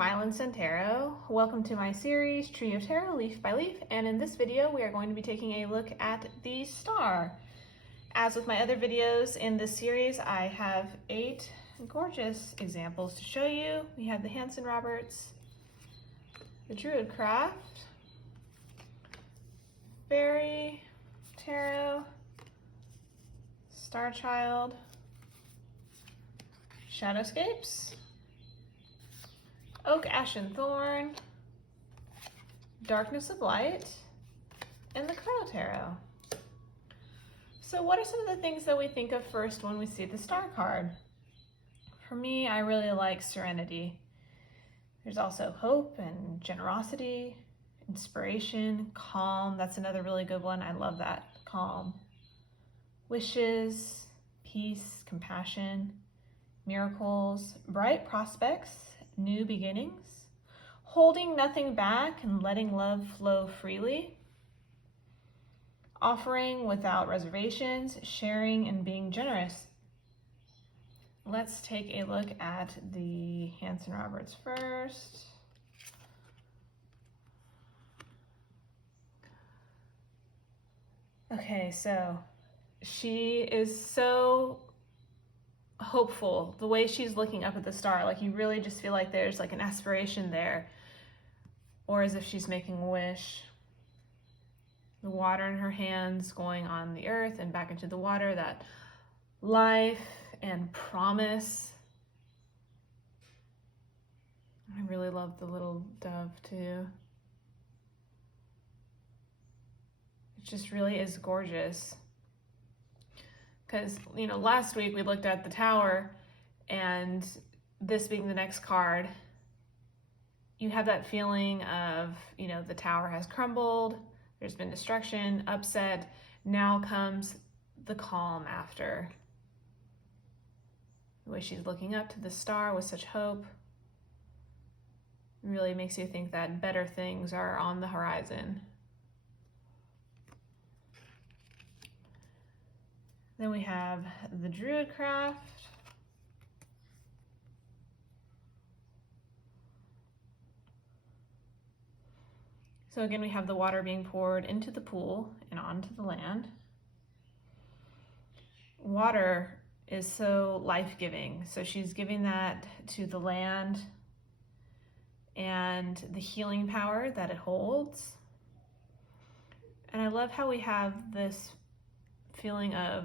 from Island Sun Tarot. Welcome to my series, Tree of Tarot, Leaf by Leaf, and in this video we are going to be taking a look at the star. As with my other videos in this series, I have 8 gorgeous examples to show you. We have the Hanson-Roberts, the Druid Craft, Fairy Tarot, Starchild, Shadowscapes, Oak, Ash, and Thorn, Darkness of Light, and the Crow Tarot. So what are some of the things that we think of first when we see the star card? For me, I really like serenity. There's also hope and generosity, inspiration, calm. That's another really good one. I love that, calm. Wishes, peace, compassion, miracles, bright prospects, new beginnings, holding nothing back and letting love flow freely, offering without reservations, sharing and being generous. Let's take a look at the Hanson-Roberts first. Okay, so she is so hopeful. The way she's looking up at the star, like you really just feel like there's like an aspiration there, or as if she's making a wish. The water in her hands going on the earth and back into the water, that life and promise. I really love the little dove too. It just really is gorgeous. Because, you know, last week we looked at the tower, and this being the next card, you have that feeling of, you know, the tower has crumbled, there's been destruction, upset. Now comes the calm after. The way she's looking up to the star with such hope really makes you think that better things are on the horizon. Then we have the Druid Craft. So again, we have the water being poured into the pool and onto the land. Water is so life-giving. So she's giving that to the land and the healing power that it holds. And I love how we have this feeling of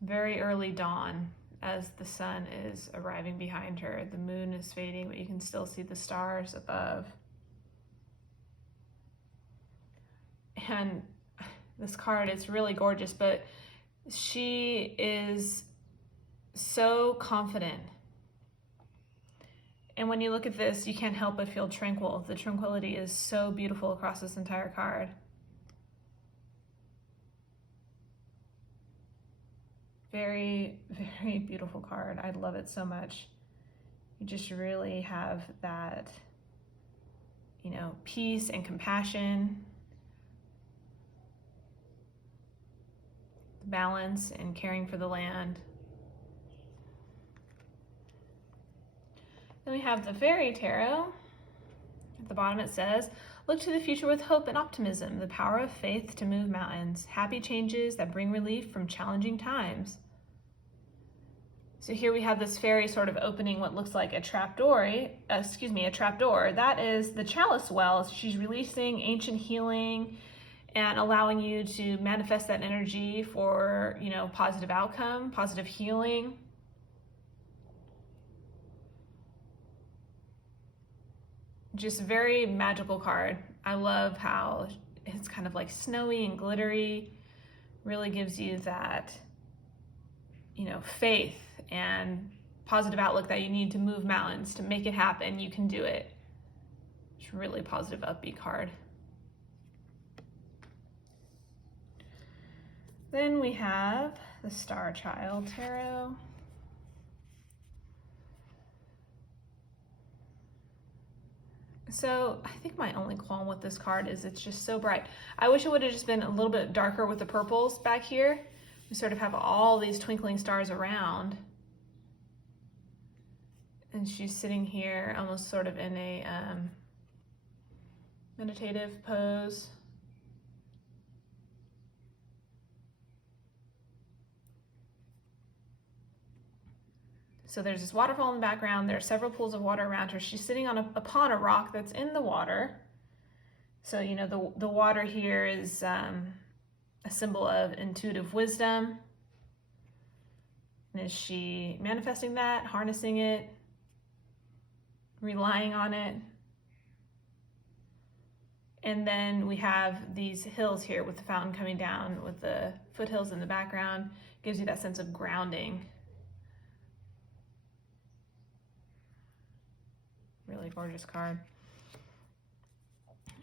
very early dawn as the sun is arriving behind her. The moon is fading, but you can still see the stars above. And this card is really gorgeous, but she is so confident. And when you look at this, you can't help but feel tranquil. The tranquility is so beautiful across this entire card. Very, very beautiful card. I love it so much. You just really have that, you know, peace and compassion, balance and caring for the land. Then we have the Fairy Tarot. At the bottom it says, look to the future with hope and optimism, the power of faith to move mountains, happy changes that bring relief from challenging times. So here we have this fairy sort of opening what looks like a trapdoor. That is the chalice well. So she's releasing ancient healing and allowing you to manifest that energy for, you know, positive outcome, positive healing. Just very magical card. I love how it's kind of like snowy and glittery. Really gives you that, you know, faith and positive outlook that you need to move mountains, to make it happen. You can do it. It's a really positive, upbeat card. Then we have the Starchild Tarot. So I think my only qualm with this card is it's just so bright. I wish it would have just been a little bit darker with the purples back here. We sort of have all these twinkling stars around. And she's sitting here almost sort of in a meditative pose. So there's this waterfall in the background. There are several pools of water around her. She's sitting upon a rock that's in the water. So, you know, the water here is a symbol of intuitive wisdom. And is she manifesting that, harnessing it, relying on it? And then we have these hills here with the fountain coming down with the foothills in the background. Gives you that sense of grounding. Really gorgeous card.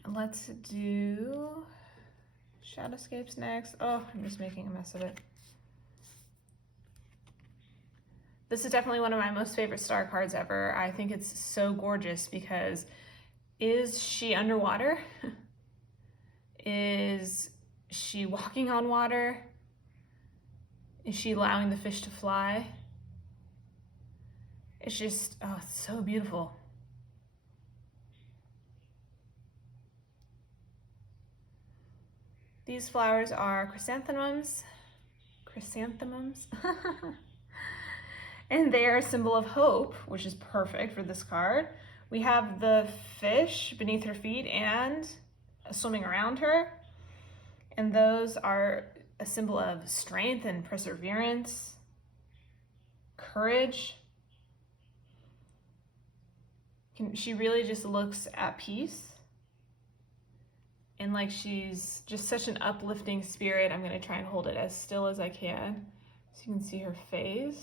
Let's do Shadowscapes next. Oh, I'm just making a mess of it. This is definitely one of my most favorite star cards ever. I think it's so gorgeous because is she underwater? Is she walking on water? Is she allowing the fish to fly? It's just, oh, it's so beautiful. These flowers are chrysanthemums, and they are a symbol of hope, which is perfect for this card. We have the fish beneath her feet and swimming around her, and those are a symbol of strength and perseverance, courage. She really just looks at peace. And like she's just such an uplifting spirit. I'm going to try and hold it as still as I can so you can see her face.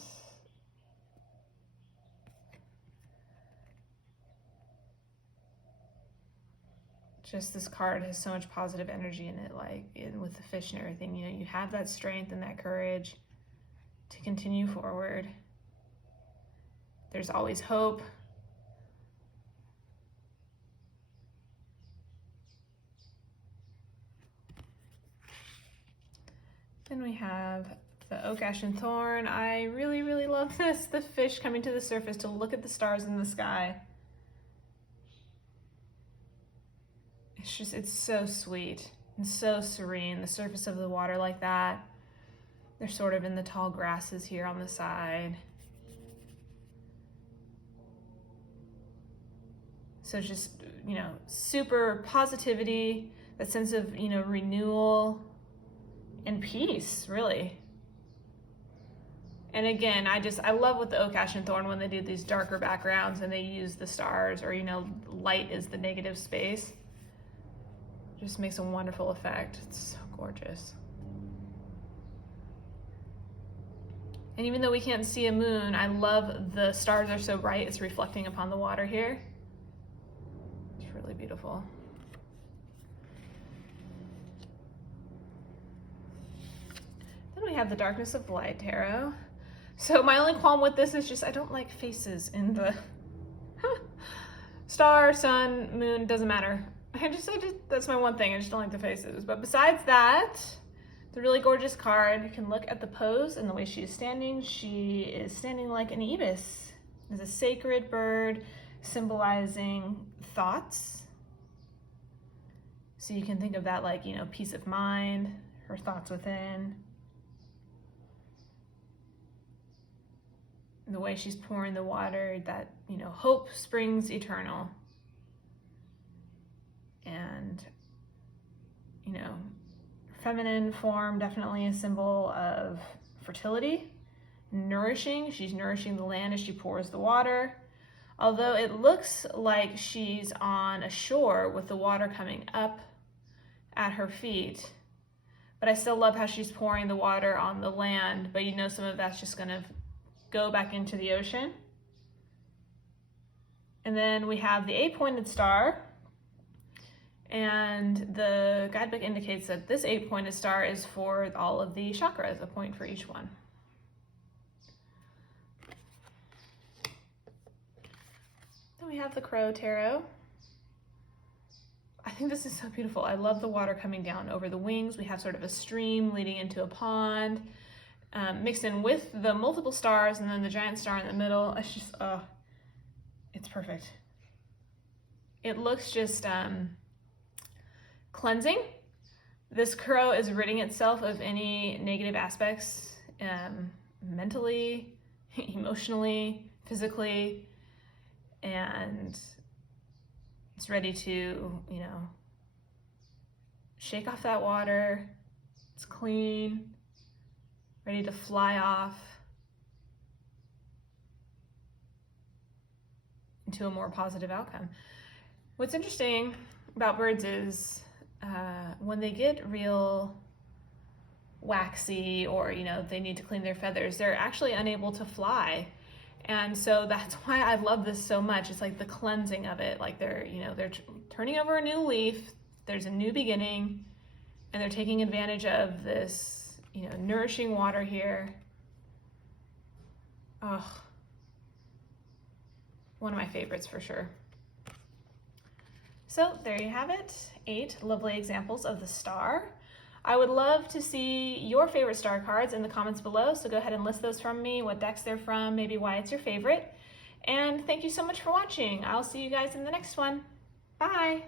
Just this card has so much positive energy in it, like with the fish and everything. You know, you have that strength and that courage to continue forward. There's always hope. Then we have the Oak, Ash, and Thorn. I really, really love this. The fish coming to the surface to look at the stars in the sky. It's so sweet and so serene. The surface of the water like that. They're sort of in the tall grasses here on the side. So just, you know, super positivity, that sense of, you know, renewal and peace, really. And again, I love with the Oak, Ash, and Thorn when they do these darker backgrounds and they use the stars, or, you know, light is the negative space. Just makes a wonderful effect. It's so gorgeous. And even though we can't see a moon, I love the stars are so bright, it's reflecting upon the water here. It's really beautiful. Then we have the Darkness of Light Tarot. So my only qualm with this is just I don't like faces in the star, sun, moon, doesn't matter. I just that's my one thing. I just don't like the faces. But besides that, it's a really gorgeous card. You can look at the pose and the way she is standing. She is standing like an ibis. It's a sacred bird symbolizing thoughts. So you can think of that like, you know, peace of mind, her thoughts within. And the way she's pouring the water, that, you know, hope springs eternal. And, you know, feminine form, definitely a symbol of fertility, nourishing. She's nourishing the land as she pours the water. Although it looks like she's on a shore with the water coming up at her feet. But I still love how she's pouring the water on the land, but you know some of that's just gonna go back into the ocean. And then we have the 8-pointed star. And the guidebook indicates that this 8-pointed star is for all of the chakras, a point for each one. Then we have the Crow Tarot. I think this is so beautiful. I love the water coming down over the wings. We have sort of a stream leading into a pond, mixed in with the multiple stars and then the giant star in the middle. It's just, It's perfect. It looks just cleansing. This Kuro is ridding itself of any negative aspects, mentally, emotionally, physically, and it's ready to, you know, shake off that water. It's clean, ready to fly off into a more positive outcome. What's interesting about birds is when they get real waxy, or, you know, they need to clean their feathers, they're actually unable to fly. And so that's why I love this so much. It's like the cleansing of it. Like they're, you know, they're turning over a new leaf. There's a new beginning, and they're taking advantage of this, you know, nourishing water here. Oh, one of my favorites for sure. So there you have it, 8 lovely examples of the star. I would love to see your favorite star cards in the comments below, so go ahead and list those from me, what decks they're from, maybe why it's your favorite. And thank you so much for watching. I'll see you guys in the next one. Bye!